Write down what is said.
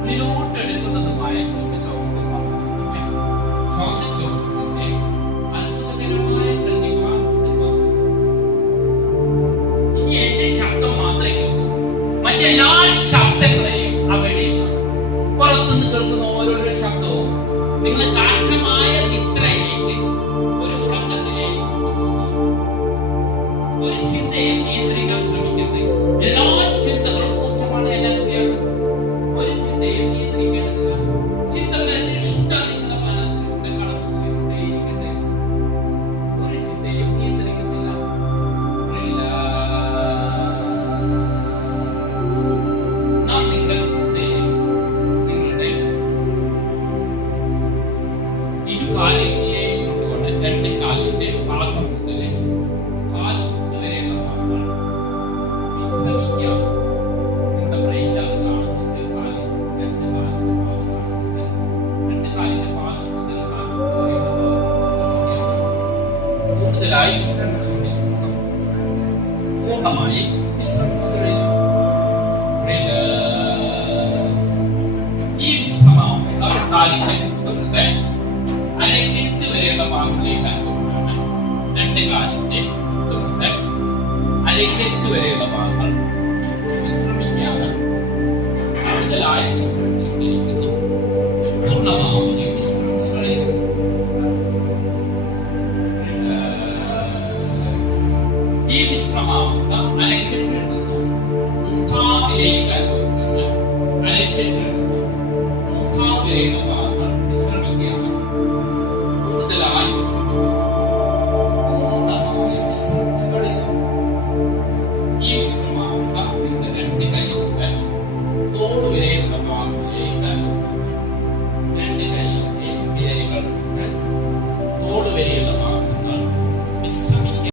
ഉള്ളിലോട്ടെടുക്കുന്നതുമായ ശ്വാസോച്ഛ്വാസത്തിന്റെ അത്ഭുതകരമായ പ്രതിഭാസത്തെ ഇനി എന്റെ ശബ്ദം മാത്രമേ കേൾക്കൂ, മറ്റെല്ലാ ശബ്ദങ്ങളെയും അവരുടെയാണ്. പുറത്തുനിന്ന് കേൾക്കുന്ന ഓരോരോ ശബ്ദവും നിങ്ങൾ ഗാഠമായ നിദ്രയിലേക്ക്, ഒരു ഉറക്കത്തിലേക്ക്, ഒരു ചിന്തയെ നിയന്ത്രിക്കാൻ ശ്രമിക്കരുത്. എല്ലാ ചിന്തകളും ഉച്ചമാണ് എല്ലാം ചെയ്യണം. ഒരു ചിന്തയെ നിയന്ത്രിക്കേണ്ടതില്ല. ചിന്തകളുടെ ഇഷ്ടം നിങ്ങളുടെ മനസ്സിലൂടെ കടന്നുപോയിക്കൊണ്ടേയിരിക്കട്ടെ. ഒരു ചിന്തയും നിയന്ത്രിക്കുന്നില്ല. നാം നിങ്ങളുടെ ചിന്തയെ നിങ്ങളുടെ ഇരുകാലിലേക്ക് കൊണ്ടുകൊണ്ട് രണ്ട് കാലിന്റെ പാദം മുതൽ കാൽ വരെയുള്ള ഭാഗങ്ങൾ വിശ്രമിക്കുക. നിങ്ങളുടെ ബ്രെയിനിൽ അത് കാണുന്നുണ്ട്. കാലിൽ രണ്ട് കാലിന്റെ ഭാഗം കാണുന്നുണ്ട്. രണ്ട് കാലിന്റെ ഭാഗം മുതൽ കാൽ വരെയുള്ള ഭാഗം വിശ്രമിക്കുക. കൂടുതലായി വിശ്രമിച്ചുകൊണ്ടിരിക്കുക. പൂർണ്ണമായി വിശ്രമിച്ചു കഴിഞ്ഞു. ഈ വിശ്രമാവസ്ഥ കാലിന്റെ മുതൽ അരക്കെട്ട് വരെയുള്ള ഭാഗങ്ങളിലേക്ക് അനുഭവമാണ്. രണ്ട് കാലിന്റെ മുതൽ അരക്കെട്ട് വരെയുള്ള ഭാഗങ്ങൾ വിശ്രമിക്കാതെ കൂടുതലായി വിശ്രമിച്ചുകൊണ്ടിരിക്കുന്നു. പൂർണ്ണമാവുകയും വിശ്രമിച്ചു കളയുന്നു. ഈ വിശ്രമാവസ്ഥ അരക്കെട്ടിൽ നിന്നും മുഖാവിലേക്ക് അനുഭവപ്പെടുന്നു. അരക്കെട്ടിൽ നിന്നും മുഖാവിലേക്ക്